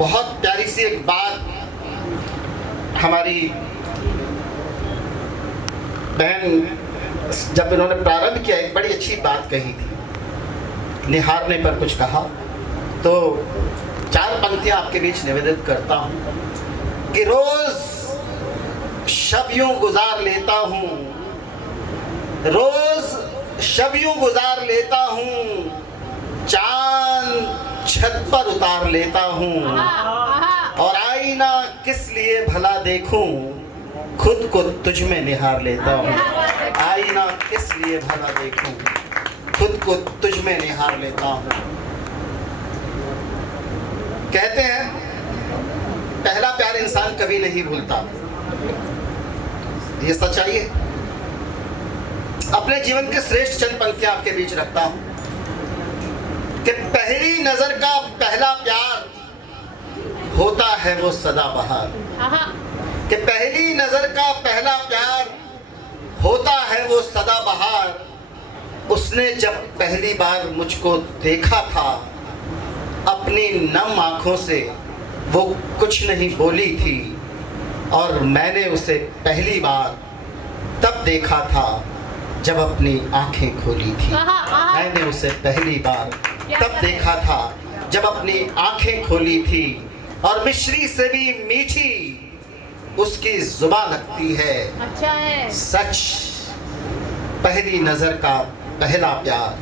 बहुत प्यारी सी एक बात हमारी बहन जब इन्होंने प्रारंभ किया, एक बड़ी अच्छी बात कही थी, निहारने पर कुछ कहा। तो 4 पंक्तियां आपके बीच निवेदित करता हूं कि रोज शब यूं गुजार लेता हूं, रोज शब यूं गुजार लेता हूं, चांद छत पर उतार लेता हूं, और आईना किस लिए भला देखूं, खुद को तुझ में निहार लेता हूं। आईना किस लिए भला देखूं, खुद को तुझ में निहार लेता हूं। कहते हैं पहला प्यार इंसान कभी नहीं भूलता, ये सच्चाई है। अपने जीवन के श्रेष्ठ चंद पंक्तियां आपके बीच रखता हूं कि पहली नजर का पहला प्यार होता है वो सदाबहार, कि पहली नजर का पहला प्यार होता है वो सदाबहार। उसने जब पहली बार मुझको देखा था, अपनी नम आंखों से वो कुछ नहीं बोली थी, और मैंने उसे पहली बार तब देखा था जब अपनी आंखें खोली थी। मैंने उसे पहली बार तब देखा था जब अपनी आंखें खोली थी, और मिश्री से भी मीठी उसकी जुबान लगती है। अच्छा है। सच, पहली नजर का पहला प्यार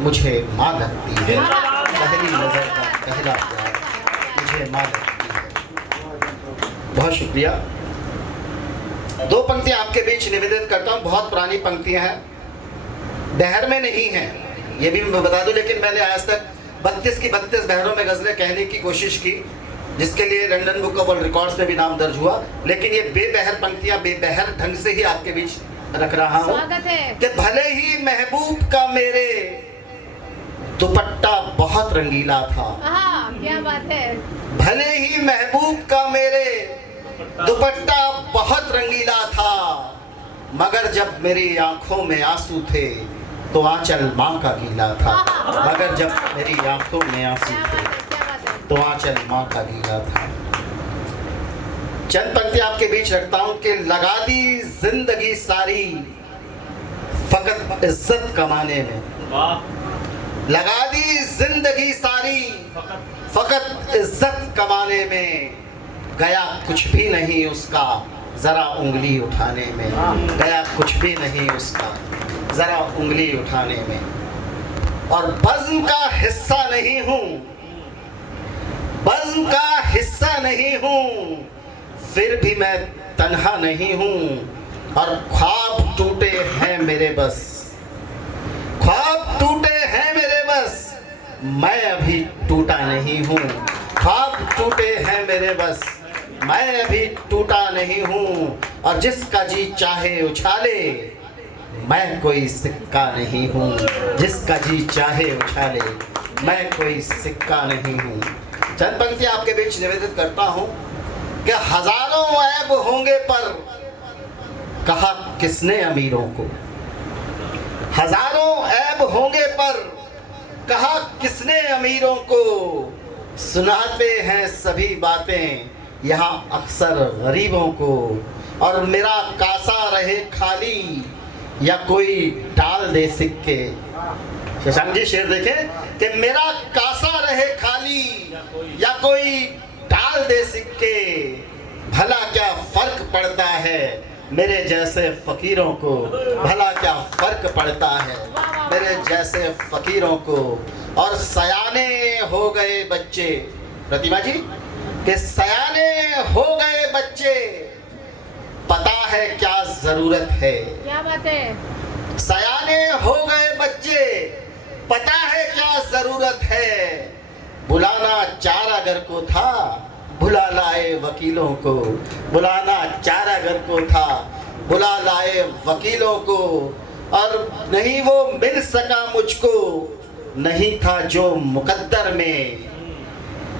मुझे माँ लगती है। पहली नजर का पहला प्यार मुझे माँ लगती है। बहुत शुक्रिया। 2 पंक्तियां आपके बीच निवेदित करता हूँ, बहुत पुरानी पंक्तियां हैं, बहर में नहीं हैं, ये भी मैं बता दूं। लेकिन मैंने आज तक 32 की 32 बहरों में गजलें कहने की कोशिश की, जिसके लिए London book of world records में भी नाम दर्ज हुआ। लेकिन ये बेबहर पंक्तियां बेबहर ढंग से ही आपके बीच रख रहा हूँ कि भले ही महबूब का मेरे दुपट्टा बहुत रंगीला था। क्या बात है। भले ही महबूब का मेरे दुपट्टा बहुत रंगीला था, मगर जब मेरी आंखों में आंसू थे तो आंचल माँ का गीला था। मगर जब मेरी आंखों में आंसू थे तो आंचल माँ का गीला था। चंद पंक्ति आपके बीच रखता हूं कि लगा दी जिंदगी सारी फकत इज्जत कमाने में। लगा दी जिंदगी सारी फकत इज्जत कमाने में, गया कुछ भी नहीं उसका जरा उंगली उठाने में। गया कुछ भी नहीं उसका जरा उंगली उठाने में। और बज़्म का हिस्सा नहीं हूं, बज़्म का हिस्सा नहीं हूं, फिर भी मैं तन्हा नहीं हूं। और ख्वाब टूटे हैं मेरे बस, ख्वाब टूटे हैं मेरे बस, मैं अभी टूटा नहीं हूं। ख्वाब टूटे हैं मेरे बस, मैं अभी टूटा नहीं हूं। और जिसका जी चाहे उछाले, मैं कोई सिक्का नहीं हूं। जिसका जी चाहे उछाले, मैं कोई सिक्का नहीं हूं। चंद पंक्तियां आपके बीच निवेदित करता हूं कि हजारों ऐब होंगे पर कहा किसने अमीरों को। हजारों ऐब होंगे पर कहा किसने अमीरों को। सुनाते हैं सभी बातें यहाँ अक्सर गरीबों को। और मेरा कासा रहे खाली या कोई डाल दे सिक्के। शशांक जी शेर देखें कि मेरा कासा रहे खाली या कोई डाल दे सिक्के, भला क्या फर्क पड़ता है मेरे जैसे फकीरों को। भला क्या फर्क पड़ता है मेरे जैसे फकीरों को। और सयाने हो गए बच्चे, प्रतिमा जी, कि सयाने हो गए बच्चे, पता है क्या जरूरत है। क्या बात है। सयाने हो गए बच्चे, पता है क्या जरूरत है। बुलाना चार अगर को था, बुला लाए वकीलों को। बुलाना चार अगर को था, बुला लाए वकीलों को। और नहीं वो मिल सका मुझको, नहीं था जो मुकद्दर में।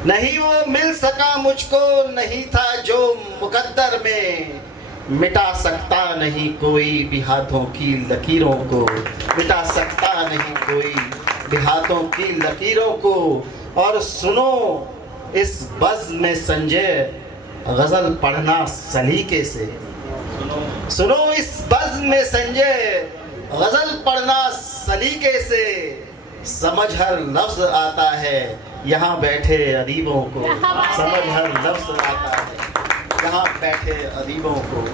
नहीं वो मिल सका मुझको, नहीं था जो मुकद्दर में। मिटा सकता नहीं कोई भी हाथों की लकीरों को। मिटा सकता नहीं कोई भी हाथों की लकीरों को। और सुनो इस बज़्म में संजय गज़ल पढ़ना सलीके से। सुनो इस बज़्म में संजय गज़ल पढ़ना सलीके से, समझ हर लफ्ज़ आता है यहाँ बैठे अदीबों को। समझ हर लफ्ज़ आता है यहाँ बैठे अदीबों को।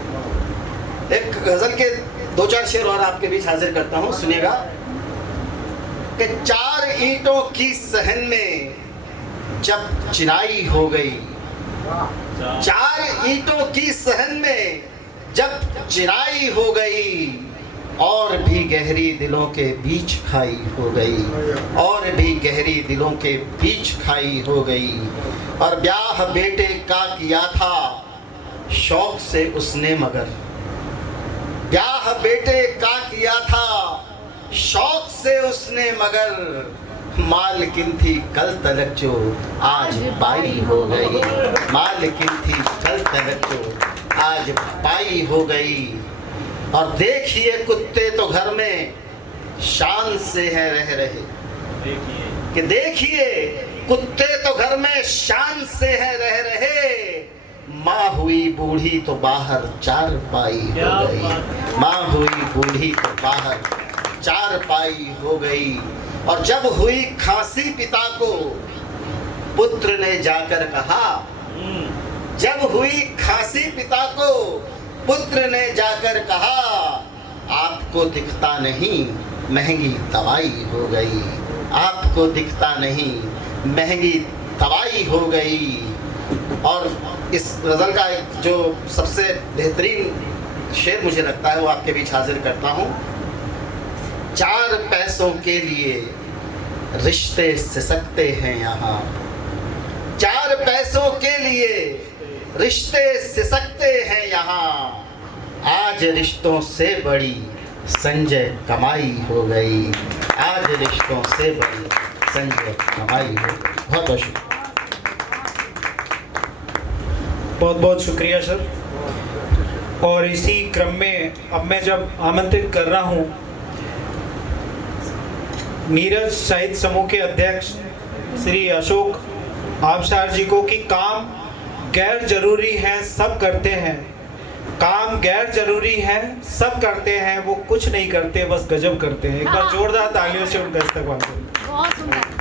एक गज़ल के 2-4 शेर और आपके बीच हाजिर करता हूँ, सुनिएगा कि 4 ईंटों की सहन में जब चिनाई हो गई, 4 ईंटों की सहन में जब चिनाई हो गई, और भी गहरी दिलों के बीच खाई हो गई, और भी गहरी दिलों के बीच खाई हो गई। और ब्याह बेटे का किया था शौक से उसने मगर, ब्याह बेटे का किया था शौक से उसने मगर, मालकिन थी कल तलक जो आज बाई हो गई, मालकिन थी कल तलक जो आज बाई हो गई। और देखिए कुत्ते तो घर में शान से है रह रहे, कि देखिए कुत्ते तो घर में शान से है रह रहे, माँ हुई बूढ़ी तो बाहर चारपाई हो गई, माँ हुई बूढ़ी तो बाहर चारपाई हो गई। और जब हुई खांसी पिता को पुत्र ने जाकर कहा, जब हुई खांसी पिता को पुत्र ने जाकर कहा, आपको दिखता नहीं महंगी दवाई हो गई, आपको दिखता नहीं महंगी दवाई हो गई। और इस गज़ल का एक जो सबसे बेहतरीन शेर मुझे लगता है वो आपके बीच हाजिर करता हूँ। 4 पैसों के लिए रिश्ते सिसकते हैं यहाँ, 4 पैसों के लिए रिश्ते सिसकते हैं यहाँ, आज रिश्तों से बड़ी संजय कमाई हो गई, आज रिश्तों से बड़ी संजय कमाई हो गई। बहुत बहुत शुक्रिया। बहुत बहुत शुक्रिया सर। और इसी क्रम में अब मैं जब आमंत्रित कर रहा हूँ नीरज साहित्य समूह के अध्यक्ष श्री अशोक आबशार जी को, कि काम गैर जरूरी है सब करते हैं, काम गैर जरूरी है सब करते हैं, वो कुछ नहीं करते बस गजब करते हैं। एक बार जोरदार तालियों से उनका इस्तेमाल करें। बहुत सुंदर।